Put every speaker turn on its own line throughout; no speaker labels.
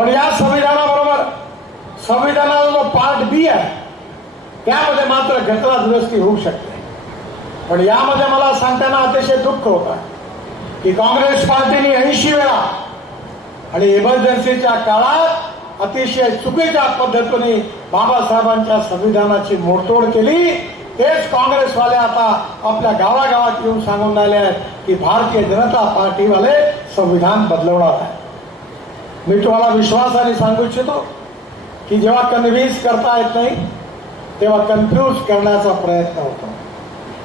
पण या संविधानाबरोबर संविधानाचा जो पार्ट बी आहे त्यामध्ये मात्र घटना दुरुस्ती होऊ शकते. पण यामध्ये मला सांगताना अतिशय दुःख होत आहे की काँग्रेस पार्टीने ऐंशी वेळा आणि इमर्जन्सीच्या काळात अतिशय चुकीच्या पद्धतीने बाबासाहेबांच्या संविधानाची मोडतोड केली. तेच काँग्रेसवाले आता आपल्या गावागावात येऊन सांगून राहिले आहेत की भारतीय जनता पार्टीवाले संविधान बदलवणार आहे मी तुम्हाला विश्वासाने सांगू इच्छितो की जेव्हा कन्व्हिन्स करता येत नाही तेव्हा कन्फ्यूज करण्याचा प्रयत्न होतो.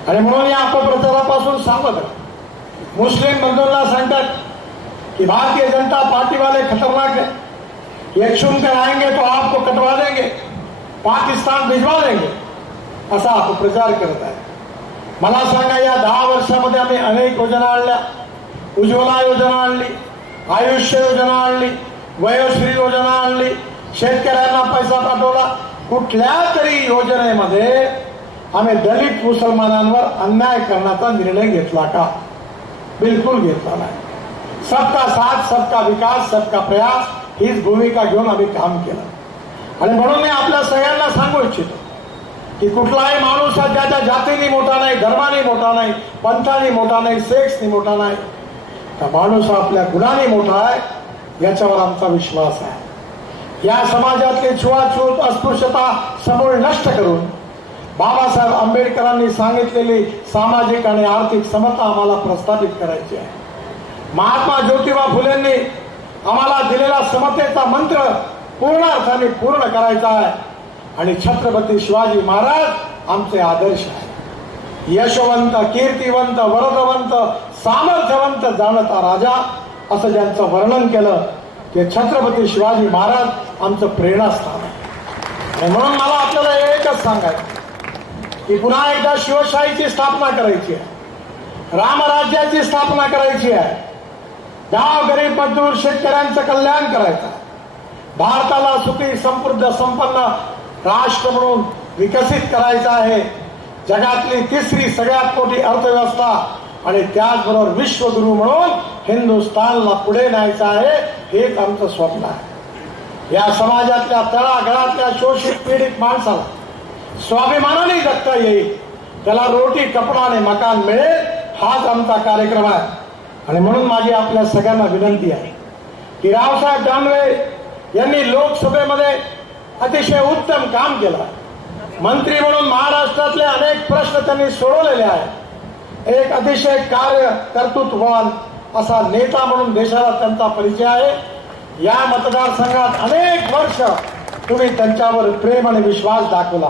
आणि म्हणून या अपप्रचारापासून सावध मुस्लिम बंधूंना सांगतात कि भारतीय जनता पार्टी वाले खतरनाक है. ये सुनकर आएंगे तो आपको कटवा देंगे पाकिस्तान भिजवा देंगे असा अपप्रचार करत आहे मला सांगा या दहा वर्षामध्ये आम्ही अनेक योजना आणल्या उज्ज्वला योजना आणली आयुष्य योजना आणली वयोश्री योजना आणली शेतकऱ्यांना पैसा पाठवला. कुठल्या तरी योजनेमध्ये आम्ही दलित मुसलमानांवर अन्याय करण्याचा निर्णय घेतला का? बिलकुल घेतला नाही. सबका साथ सबका विकास सबका प्रयास हीच भूमिका घेऊन आम्ही काम केलं. आणि म्हणून मी आपल्या सगळ्यांना सांगू इच्छितो की कुठलाही माणूस हा त्याच्या जातीने मोठा नाही धर्माने मोठा नाही पंथाने मोठा नाही सेक्सनी मोठा नाही का माणूस हा आपल्या गुणाने मोठा आहे याच्यावर आमचा विश्वास आहे. या समाजातली छुआछूत अस्पृश्यता समूळ नष्ट करून बाबासाहेब आंबेडकरांनी सांगितलेली सामाजिक आणि आर्थिक समता आम्हाला प्रस्थापित करायची आहे. महात्मा ज्योतिबा फुलेंनी आम्हाला दिलेला समतेचा मंत्र पूर्ण अर्थाने पूर्ण करायचा आहे. आणि छत्रपती शिवाजी महाराज आमचे आदर्श आहे यशवंत कीर्तिवंत वरदवंत सामर्थ्यवंत जाणता राजा असं ज्यांचं वर्णन केलं ते छत्रपती शिवाजी महाराज आमचं प्रेरणास्थान आहे. म्हणून मला आपल्याला एकच सांगायचं की पुन्हा एकदा शिवशाहीची स्थापना करायची आहे. रामराज्याची स्थापना करायची आहे. गाव गरीब मजदूर शेतकऱ्यांचं कल्याण करायचं आहे. भारताला सुखी समृद्ध संपन्न राष्ट्र म्हणून विकसित करायचं आहे. जगातली तिसरी सगळ्यात मोठी अर्थव्यवस्था आणि त्याचबरोबर विश्वगुरु म्हणून हिंदुस्थानला पुढे न्यायचं आहे हेच आमचं स्वप्न आहे. या समाजातल्या तळागळातल्या शोषित पीडित माणसाला स्वाभिमानाने जगता येईल. त्याला रोटी कपडा आणि मकान मिळेल हाच आमचा कार्यक्रम आहे. आणि म्हणून माझी आपल्या सगळ्यांना विनंती आहे की रावसाहेब दानवे यांनी लोकसभेमध्ये अतिशय उत्तम काम केलं. मंत्री म्हणून महाराष्ट्रातले अनेक प्रश्न त्यांनी सोडवलेले आहेत. एक अतिशय कार्य कर्तृत्ववान असा नेता म्हणून देशाला त्यांचा परिचय आहे. या मतदारसंघात अनेक वर्ष तुम्ही त्यांच्यावर प्रेम आणि विश्वास दाखवला.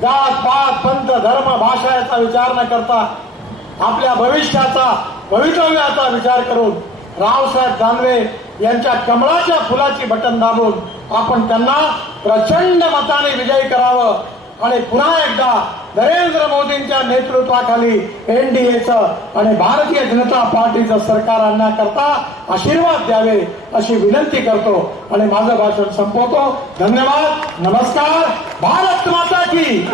जात पात पंथ धर्म भाषा याचा विचार न करता आपल्या भविष्याचा भवितव्याचा विचार करून रावसाहेब दानवे यांच्या कमळाच्या फुलाची बटन दाबून आपण त्यांना प्रचंड मताने विजयी करावं. आणि पुन्हा एकदा नरेंद्र मोदींच्या नेतृत्वाखाली एनडीएचं आणि भारतीय जनता पार्टीचं सरकार आणण्याकरता आशीर्वाद द्यावे अशी विनंती करतो. आणि माझं भाषण संपवतो. धन्यवाद. नमस्कार. भारत माता की